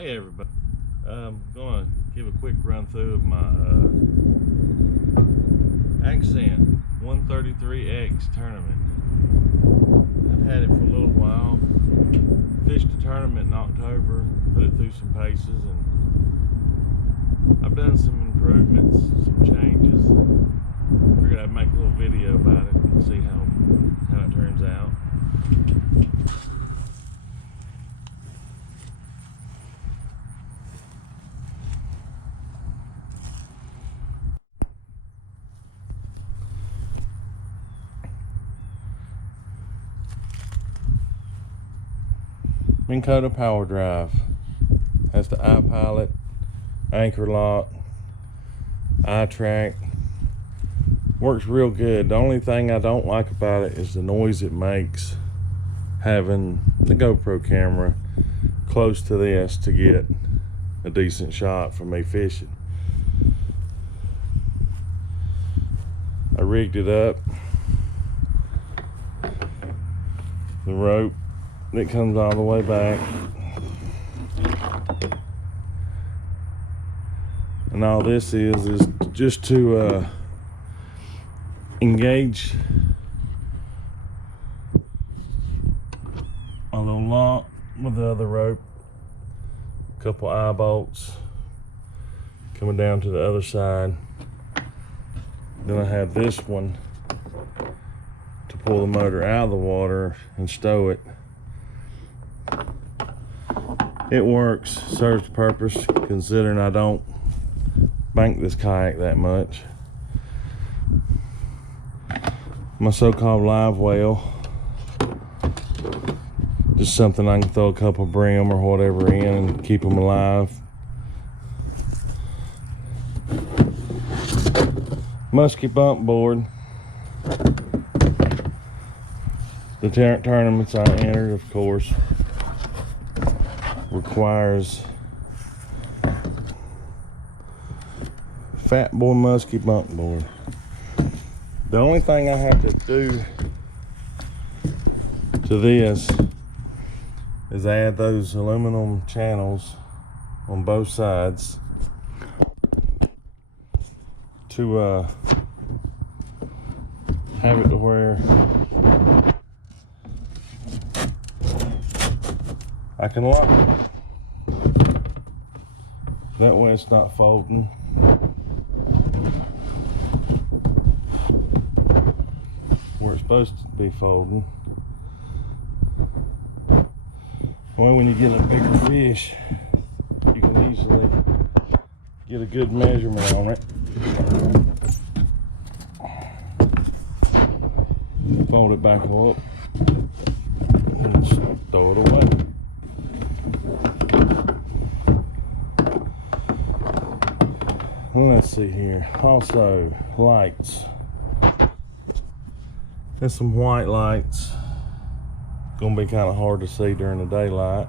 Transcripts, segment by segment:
Hey everybody, I'm gonna give a quick run through of my Ascend133x tournament. I've had it for a little while, fished a tournament in October, put it through some paces, and I've done some improvements, some changes. Figured I'd make a little video about it and see how it turns out. Minn Kota power drive has the iPilot, anchor lock, iTrack. Works real good. The only thing I don't like about it is the noise it makes having the GoPro camera close to this to get a decent shot for me fishing. I rigged it up. The rope that comes all the way back, and all this is just to engage a little lock with the other rope, a couple eye bolts coming down to the other side. Then I have this one to pull the motor out of the water and stow it. It works, serves the purpose, considering I don't bank this kayak that much. My so-called live well, just something I can throw a couple brim or whatever in and keep them alive. Muskie bump board. The tournaments I entered, of course, requires fat boy musky bump board. The only thing I have to do to this is add those aluminum channels on both sides to have it to where I can lock it. That way it's not folding. Where it's supposed to be folding. Well, when you get a bigger fish, you can easily get a good measurement on it. Fold it back up and just throw it away. Let's see here. Also, lights. There's some white lights. Gonna be kind of hard to see during the daylight.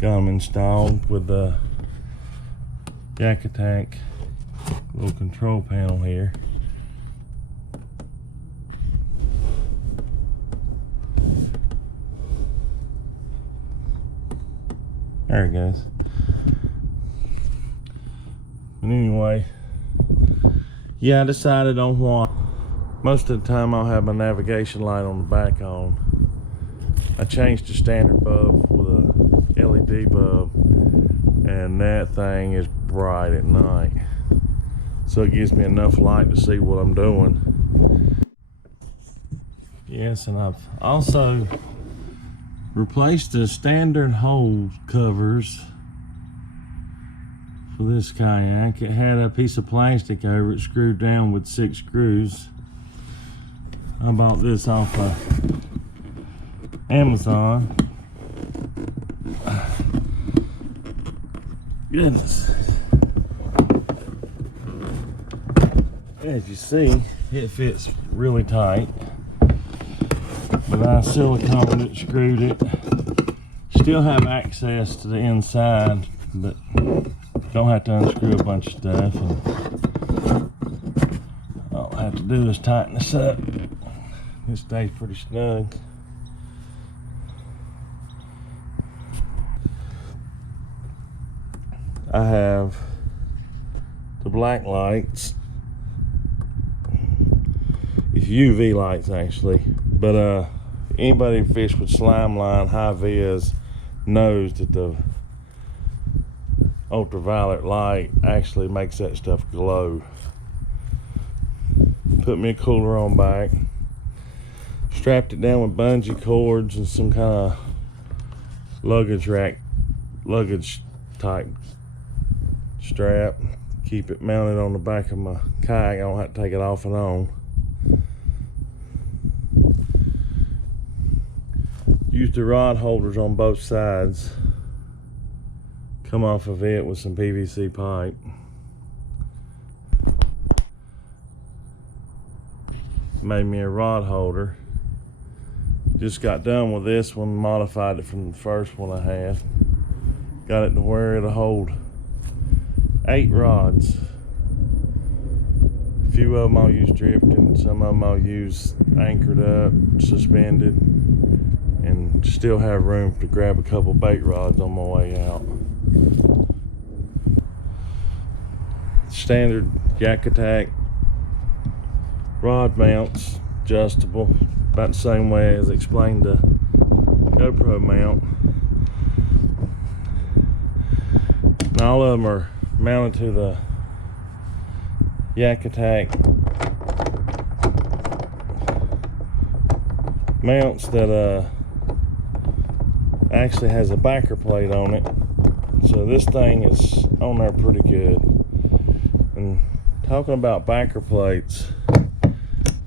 Got them installed with the Yak Attack little control panel here. There it goes. But anyway, yeah, I decided on what. Most of the time I'll have my navigation light on the back on. I changed the standard bulb with a LED bulb, and that thing is bright at night. So it gives me enough light to see what I'm doing. Yes, and I've also replaced the standard hole covers for this kayak. It had a piece of plastic over it screwed down with 6 screws. I bought this off of Amazon. Goodness. As you see, it fits really tight. But I siliconed it, screwed it. Still have access to the inside, but don't have to unscrew a bunch of stuff. And all I have to do is tighten this up. It stays pretty snug. I have the black lights. It's UV lights actually, but anybody who fish with slime line high vis knows that the ultraviolet light actually makes that stuff glow. Put me a cooler on back, strapped it down with bungee cords and some kind of luggage type strap. Keep it mounted on the back of my kayak. I don't have to take it off and on. Use the rod holders on both sides. Come off of it with some PVC pipe. Made me a rod holder. Just got done with this one, modified it from the first one I had. Got it to where it'll hold 8 rods. A few of them I'll use drifting, some of them I'll use anchored up, suspended, and still have room to grab a couple bait rods on my way out. Standard Yak Attack rod mounts, adjustable, about the same way as explained the GoPro mount. And all of them are mounted to the Yak Attack mounts that actually has a backer plate on it, so this thing is on there pretty good. And talking about backer plates,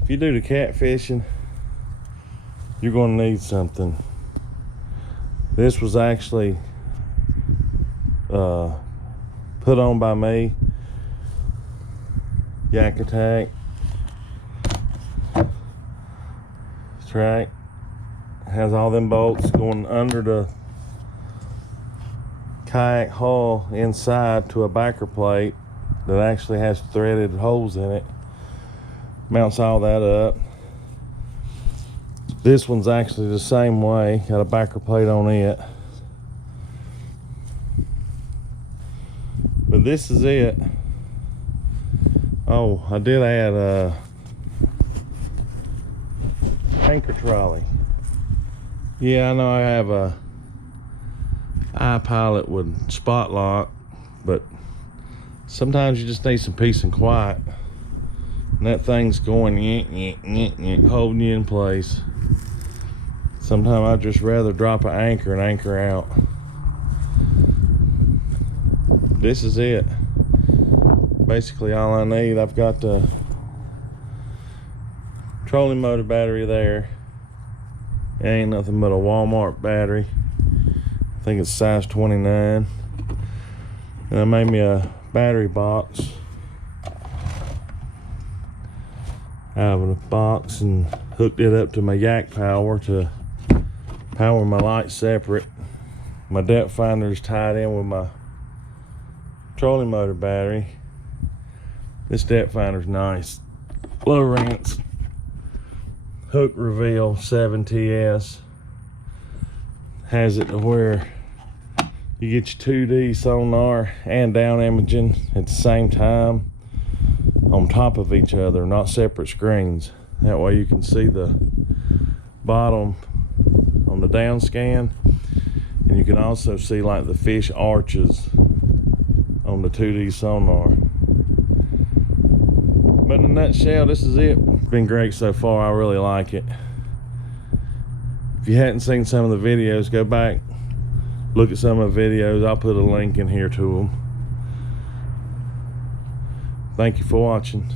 if you do the catfishing, you're going to need something. This was actually put on by me, Yak Attack. That's right. Has all them bolts going under the kayak hull inside to a backer plate that actually has threaded holes in it. Mounts all that up. This one's actually the same way, got a backer plate on it. But this is it. Oh, I did add a anchor trolley. Yeah, I know I have a iPilot with spot lock, but sometimes you just need some peace and quiet. And that thing's going holding you in place. Sometimes I'd just rather drop an anchor and anchor out. This is it. Basically all I need. I've got the trolling motor battery there. It ain't nothing but a Walmart battery. I think it's size 29. And I made me a battery box out of a box and hooked it up to my yak power to power my lights separate. My depth finder is tied in with my trolling motor battery. This depth finder's nice. Lowrance hook reveal 7TS. Has it to where you get your 2D sonar and down imaging at the same time on top of each other, not separate screens. That way you can see the bottom on the down scan, and you can also see like the fish arches on the 2D sonar. But in a nutshell, this is it. It's been great so far. I really like it. If you hadn't seen some of the videos, go back, look at some of the videos. I'll put a link in here to them. Thank you for watching.